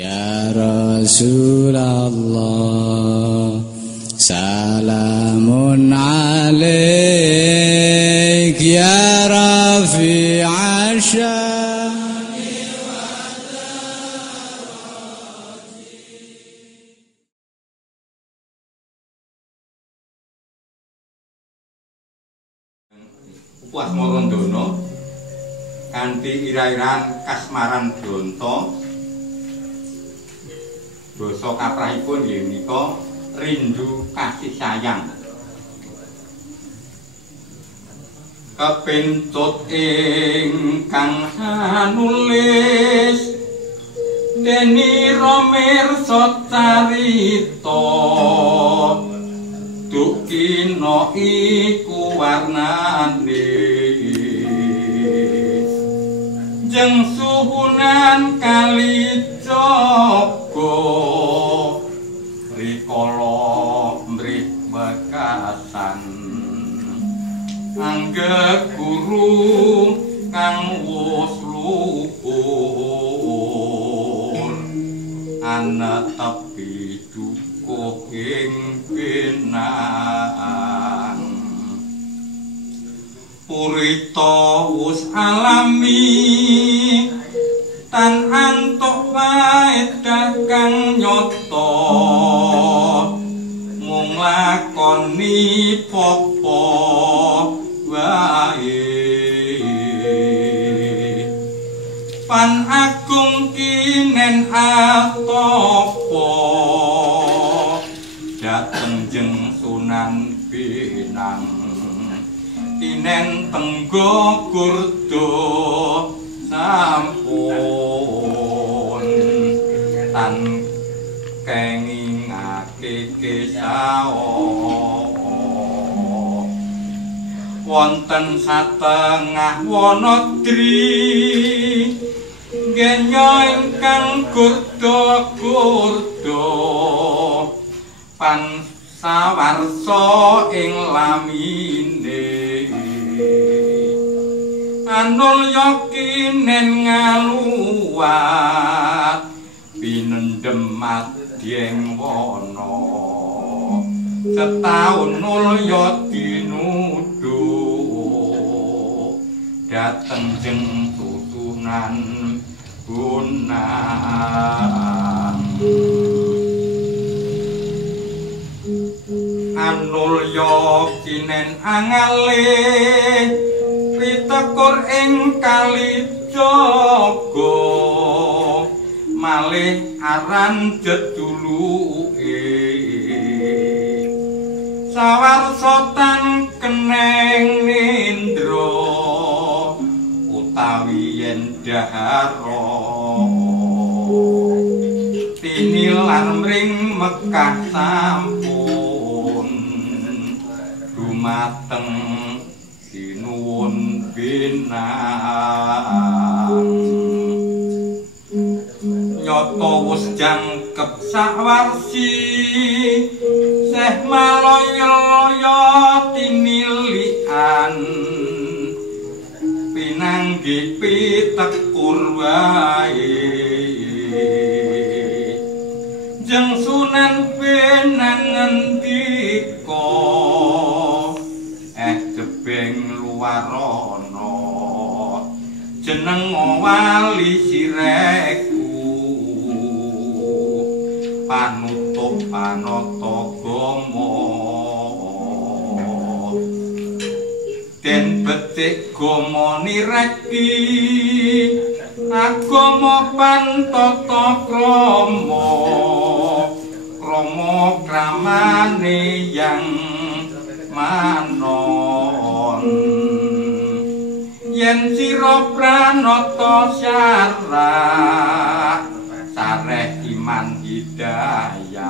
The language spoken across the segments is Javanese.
Ya Rasulullah, salamun alaik ya Rafi'a syami wa Puas Morondono kanthi ira-iran kasmaran Bronto. Basa kaprahipun nggih menika rindu kasih sayang. Kepintut ingkang sanulis deni romirsa carita dukina iku warnane jeng suhunan kali Joko rikala mrih bekasan anggek guru kang wus luhur ana tepi dukuh ing pinang purita wus alami tan antuk faedah kang nyata mung lakoni popo wae pan agung kinen atopo dateng jeng Sunan Pinang tinen tenggo gurdo sampun tan kengingake kesao wonten satengah wanadri genya ingkang gurdo pan sawarsa ing lamine anul yakinen ngaluwat pinendem madyeng wana setaun ulya dinuduh dateng jeng tutunan gunang anul yakinen angale pitekur ing kali Joko malih aran jeduluke sawarsa tan keneng nindra utawi yen dahara tinilar mring Mekah sampun dumateng sinuwun Pinang nyata wis jangkep sawarsi seh malaya tinilikan pinanggih pitekur wae jeng Sunan Pinang ngendika gebeng luarana jeneng wali sireku panutup panata gama den becik gama nireki agama pantata krama krama kramane yang manon yen sira pranata syarah sareh iman hidayat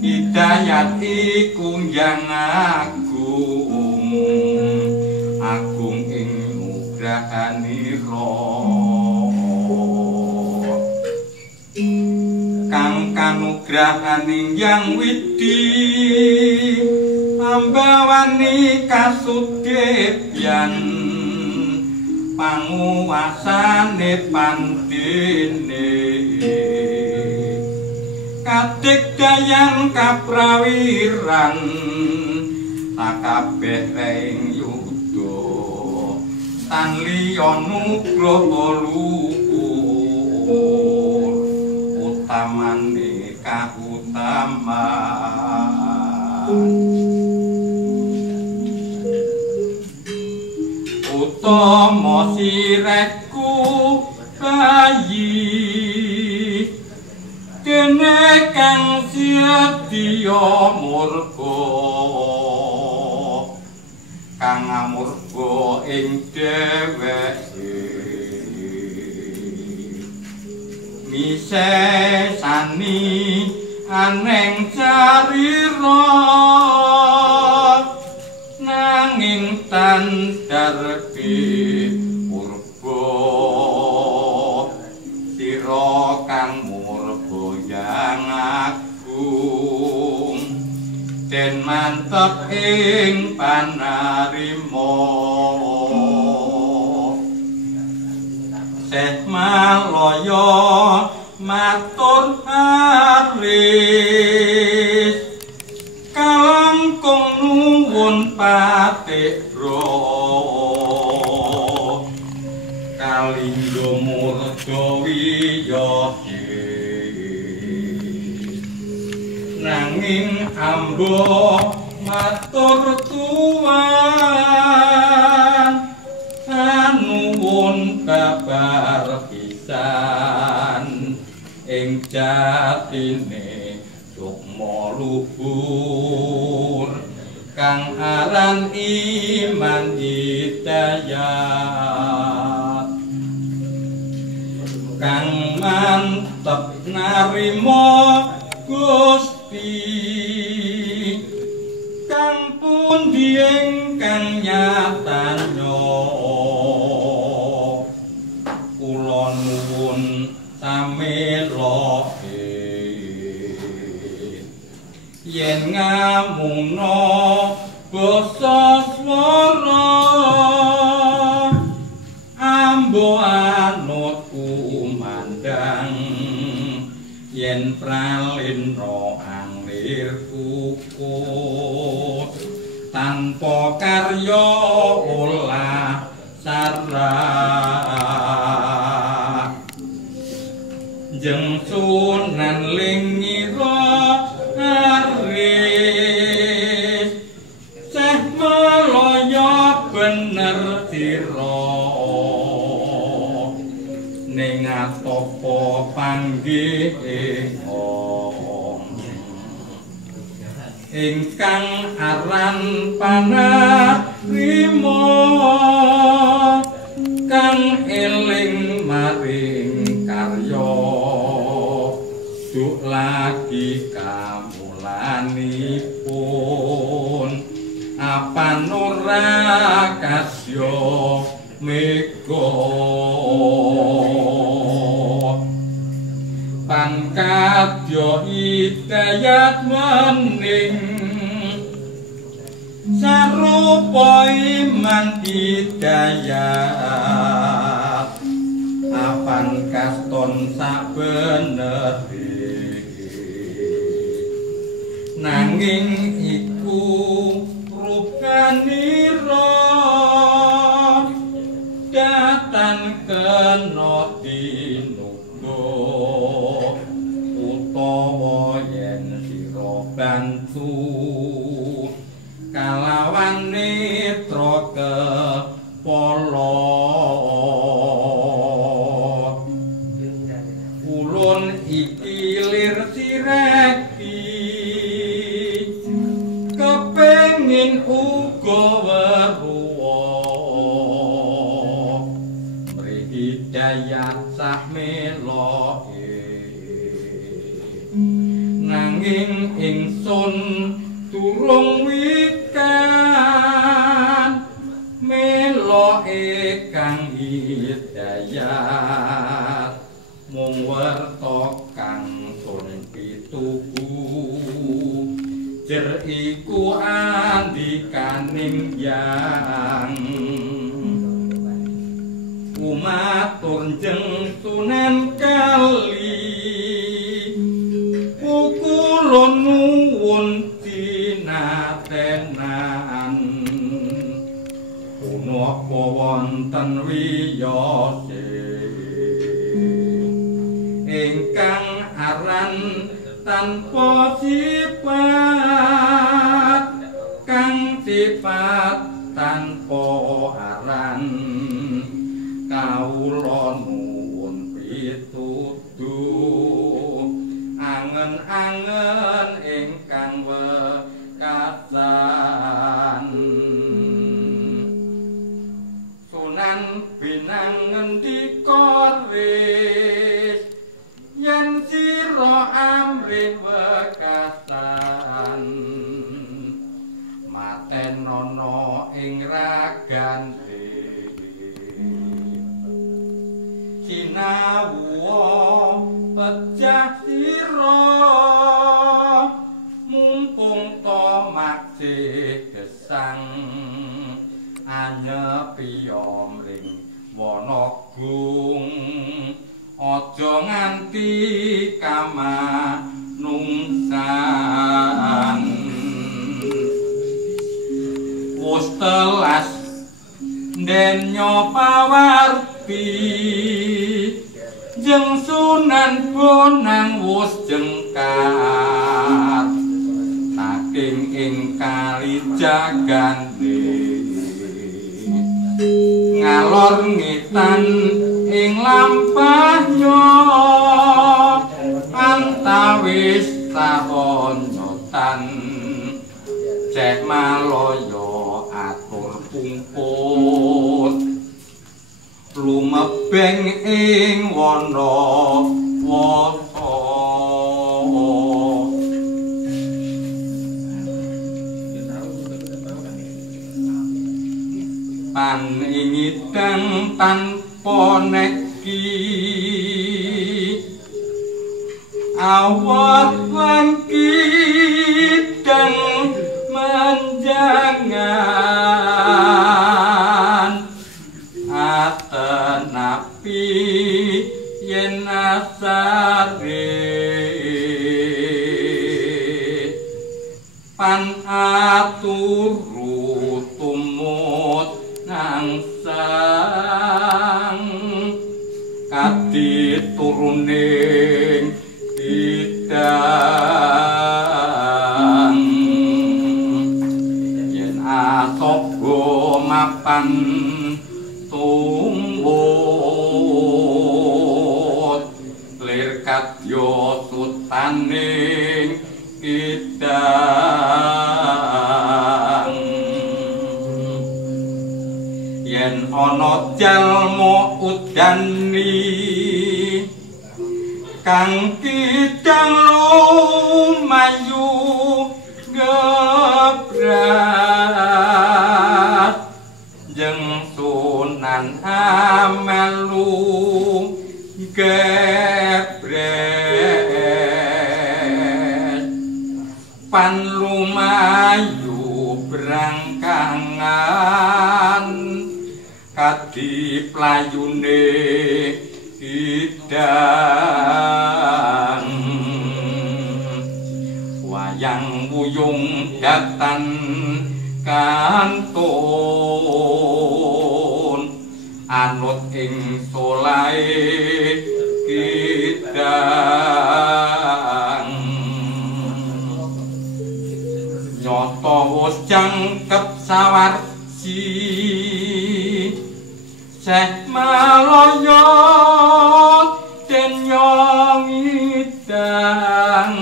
hidayat iku yang agung agung ing nugrahanira kang kanugrahaning yang widi ambawani kasugihyan panguwasane pandene digdayan kaprawiran sakabeh ing yuda tan liya nugroho luhur utamane kautaman utama sirekku bayi kene kang sedya murka kang amurga ing dheweke misesani aneng carira nanging tandarke purba sira kang murba yang agung den mantep ing panarima Seh malaya matur aris kalangkung nuwun patihra kalingga murga wiyahe nanging amba matur tuwan nuwun kabar pisan ing jatine sukma luhur kang aran iman hidayat kang mantep narima Gusti kang pundi ingkang nyatanya kula nuwun sameloke yen ngamungna basa swara ambo anut kumandang yen pralindra anglir kuku tanpa karya olah sarah jeng sunan lingira aris seh malaya bener sira ning atapa panggih ingkang aran panarima kang eling maring karya duk lagi kamulanipun apan ora kasya mega pangkadya hidayat maning sarupa iman hidayat apan kaston sabenere nanging iku rupanira datan kena tinuduh utawa yen sira bantu kalawan netra kepala ulun iki lir sireki kepengin uga weruh mri hidayat sah meloke nanging ingsun turung wikan meloke kang hidayat mung werta kang sun pituku jer iku andikaning yang umatur jeng sunan kali uku ingkang aran tanpa sifat kang sifat tanpa aran kawula nuwun pituduh angen-angen ingkang wekasan Sunan Binang ngendika ris yen sira amrih wekasan matenono ing ragane sinawuh pecah sira mumpung to maksih gesang anyepi omring wanagung aja nganti kamanungsan wis telas ndenyo pawarti jeng Sunan Bonang wis jengkar saking ing kali jagande ngalor ngitan ing lampahnya antawis tahonyotan cek maloyo atur pungput lumebeng ing wana wata pan ingidang tanpa neki awak lan kidang manjangan atenapi yen asare pan aturu tumut nangsang katituruning bidang yen asogo mapan tumbut lir kadya sutaning idang yen ana jalma udani kang kidang lumayu gebrat jeng Sunan amelu gebret pan lumayu brangkangan kadi playune idang wayang wuyung datan kantun anut ing solahe kidang nyoto wis jangkep sawarsi Sek maloyo den nyong idang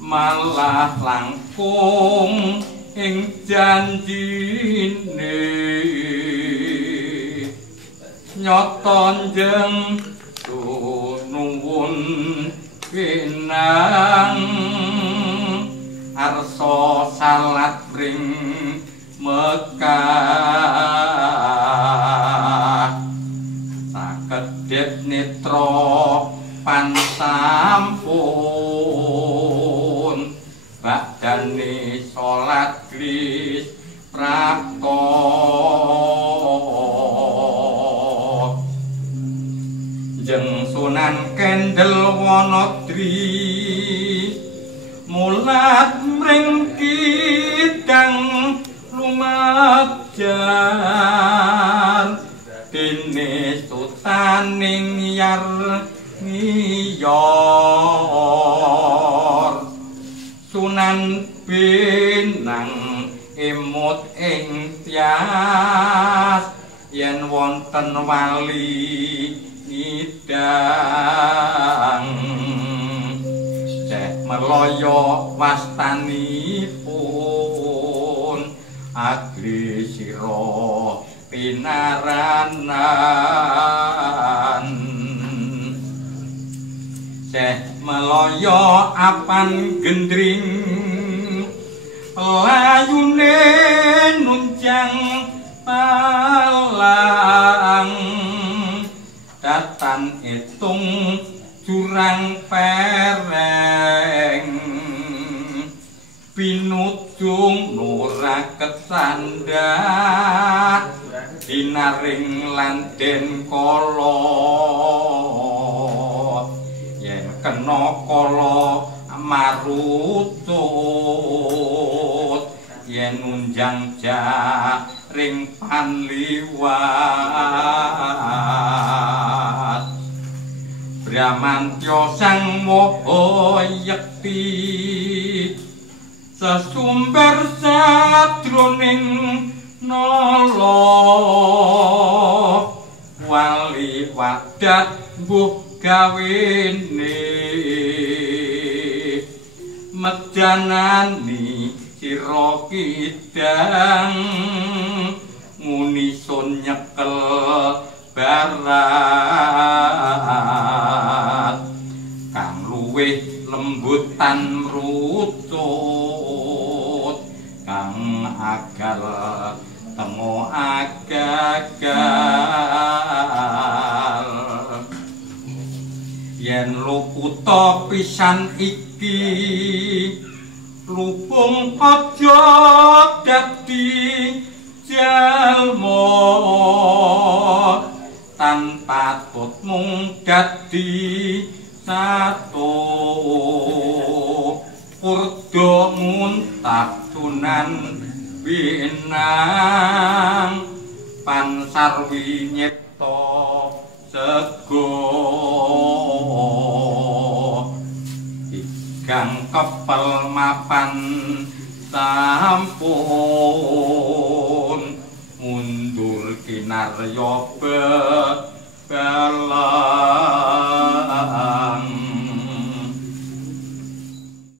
malah langkung ing janjine nyoto njeng nuwun pinang arsa salat ring Mekah sakedhep netra pansampun badane salat gris prakot jeng Sunan Kendel Wanodri mulat mring kidang lumajar dene sutaning yar liyor Sunan Pinang emut ing tias yen wonten wali ngidang cek meloyo wastanipun agri sira pinaranan cek meloyo apan gendring layune nunjang palang datan etung jurang pereng pinujung nora kesandah dinaring landen kala yen kena kala marutut yen nunjang jaring panliwat Bramantya sang moho yekti sesumber sadroning nala wali wadat mbuh gawene medanani sira kidang muni sun nyekel barat kang luwih lembutan rutut kang agal temo agagal yen luputa pisan iki lupung aja dadi jalma tanpa mung dadi sato purda muntap sunan winang pansarwi nyipta sego kang kepel mapan sampun mundur kinarya